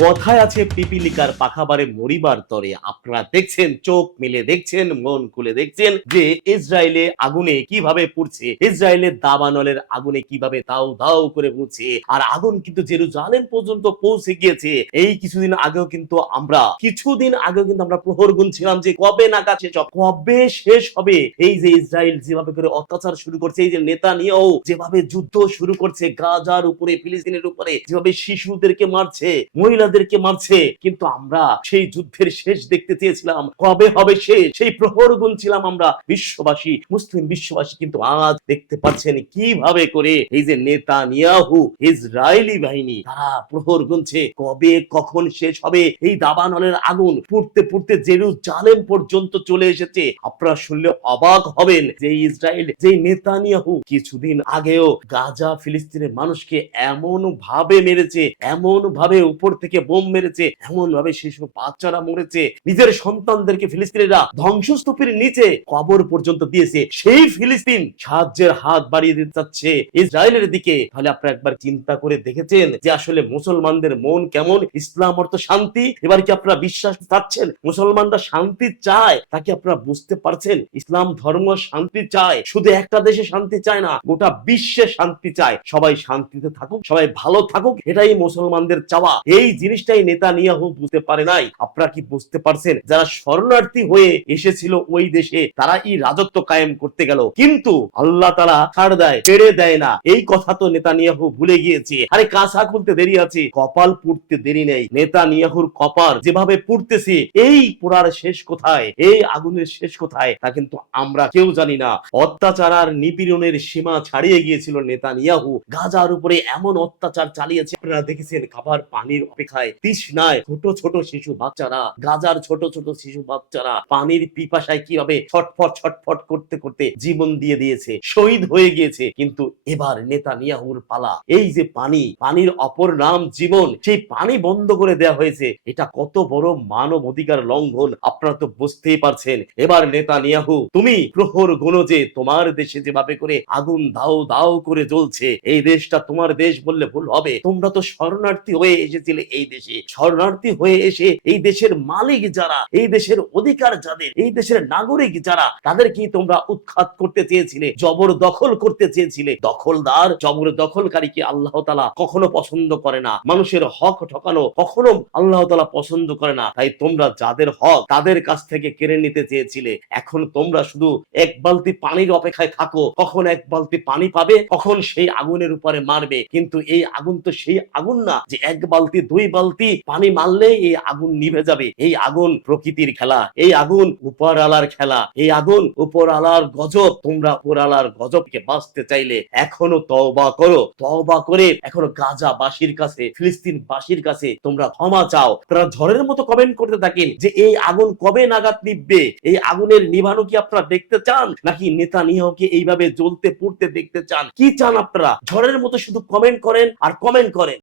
কথায় আছে পিপিলিকার পাখাবারে মরিবার তরে। আপনারা দেখছেন, চোখ মেলে দেখছেন, মন খুলে দেখছেন যে ইসরায়েলে আগুনে কিভাবে পুড়ছে, ইসরায়েলের দাবানলের আগুনে কিভাবে দাউ দাউ করে পুড়ছে। আর আগুন কিন্তু জেরুজালেম পর্যন্ত পৌঁছে গিয়েছে। এই কিছুদিন আগেও কিন্তু আমরা প্রহর গুনছিলাম যে কবে নাগাদ শেষ হবে, কবে শেষ হবে। এই যে ইসরায়েল যেভাবে করে অত্যাচার শুরু করছে, এই যে নেতানিয়াহু যেভাবে যুদ্ধ শুরু করছে গাজার উপরে, ফিলিস্তিনের উপরে, যেভাবে শিশুদেরকে মারছে, মহিলাদেরকে মারছে, কিন্তু আমরা সেই যুদ্ধের শেষ দেখতে চেয়েছিলাম। কবে হবে শেষ, সেই প্রহর গুনছিলাম আমরা বিশ্ববাসী, মুসলিম বিশ্ববাসী। কিন্তু আজ দেখতে পাচ্ছেন কিভাবে করে এই যে নেতানিয়াহু, ইসরায়েলি বাহিনী, তারা প্রহর গুনছে কবে কখন শেষ হবে। এই দাবানলের আগুন পুড়তে পুড়তে জেরুজালেম পর্যন্ত চলে এসেছে। আপনারা শুনলে অবাক হবেন যে ইসরায়েল, যে নেতানিয়াহু কিছুদিন আগেও গাজা ফিলিস্তিনের মানুষকে এমন ভাবে মেরেছে, এমন ভাবে উপর থেকে বোম মেরেছে, এমন ভাবে শিশু বাচ্চারা মরেছে, নিজের সন্তানদেরকে ফিলিস্তিনিরা ধ্বংসস্তূপের নিচে কবর পর্যন্ত দিয়েছে। সেই ফিলিস্তিন সাহায্যের হাত বাড়িয়ে দিতে চাচ্ছে ইসরায়েলের দিকে। তাহলে আপনারা একবার চিন্তা করে দেখেছেন যে আসলে মুসলমানদের মন কেমন? ইসলাম অর্থ শান্তি। এবার কি আপনারা বিশ্বাস চাচ্ছেন মুসলমানরা শান্তি চায়? তাকে আপনারা বুঝতে পারছেন? ইসলাম ধর্ম শান্তি চায়, শুধু একটা দেশে শান্তি চায় না, গোটা বিশ্বে শান্তি চায়। সবাই শান্তিতে থাকুক, সবাই ভালো থাকুক, এটাই মুসলমানদের চাওয়া। এই জিনিসটাই নেতানিয়াহু বুঝতে পারে নাই। আপনারা কি বুঝতে পারছেন? যারা শরণার্থী হয়ে এসেছিল ওই দেশে, তারা এই রাজত্ব কায়েম করতে গেল, কিন্তু আল্লাহ তাআলা ছাড় দেয়, ছেড়ে দেয় না। এই কথা তো নেতানিয়াহু ভুলে গিয়েছে। আরে কাঁচা খুলতে দেরি আছে, কপাল পুড়তে দেরি নেই। নেতানিয়াহুর কপাল যেভাবে পুড়তেছে, এই পোড়ার শেষ কোথায়, এই আগুনের শেষ কোথায়, তা কিন্তু আমরা কেউ জানি না। অত্যাচার আর নিপীড়নের সীমা ছাড়িয়ে গিয়েছিল নেতানিয়াহু। গাজার উপরে এমন অত্যাচার চালিয়েছে, আপনারা দেখেছেন খাবার পানির অপেক্ষায় তৃষ্ণায় ছোট ছোট শিশু বাচ্চারা, গাজার ছোট ছোট শিশু বাচ্চারা পানির পিপাসায় কিভাবে ছটফট ছটফট করতে করতে জীবন দিয়ে দিয়েছে, শহীদ হয়ে গিয়েছে। কিন্তু এবার নেতানিয়াহুর পালা। এই যে পানি, পানির অপর নাম জীবন, সেই পানি বন্ধ করে দেওয়া হয়েছে। এটা কত বড় মানব অধিকার লঙ্ঘন, আপনারা তো বুঝতেই পারছেন। এবার নেতানিয়াহু, তুমি প্রহর গুনো যে তোমার দেশে যেভাবে করে আগুন দাও দাও করে জ্বলছে, এই দেশটা তোমার দেশ বললে ভুল হবে। তোমরা তো শরণার্থী হয়ে এসেছিলে এই দেশে, শরণার্থী হয়ে এসে এই দেশের মালিক যারা, এই দেশের অধিকার যাদের, এই দেশের নাগরিক যারা, তাদেরকে তোমরা উৎখাত করতে চেয়েছিলে, জবরদখল করতে চেয়েছিলে। দখলদার, জবরদখলকারীকে আল্লাহ তাআলা কখনো পছন্দ করে না। মানুষের হক ঠকানো কখনো আল্লাহ তাআলা পছন্দ করে না। তাই তোমরা যাদের হক তাদের কাছ থেকে কেড়ে নিতে চেয়েছিলে। এখন তোমরা শুধু এক বালতি পানির অপেক্ষায় থাকো, কখন এক বালতি পানি পাবে, কখন সেই আগুনের উপরে মারবে। কিন্তু এই আগুন তো সেই আগুন না যে এক বালতি দুই বালতি পানি মারলে এই আগুন নিভে যাবে। এই আগুন প্রকৃতির খেলা, এই আগুন উপরওয়ালার খেলা, এই আগুন উপরওয়ালার গজব। তোমরা উপরওয়ালার গজবকে বাঁচতে চাইলে এখনো তওবা করো, তওবা করে এখনো গাজাবাসীর কাছে, ফিলিস্তিনবাসীর কাছে তোমরা ক্ষমা চাও। তারা ঝড়ের মতো কমেন্ট করতে থাকেন যে এই আগুন কবে নাগাদ নিভবে। এই আগুনের নিভানো কি আপনারা দেখতে চান, নাকি নেতানিয়াহুকে এইভাবে জ্বলতে পুড়তে দেখতে চান? কি চান আপনারা? ঝড়ের মতো শুধু কমেন্ট করেন আর কমেন্ট করেন।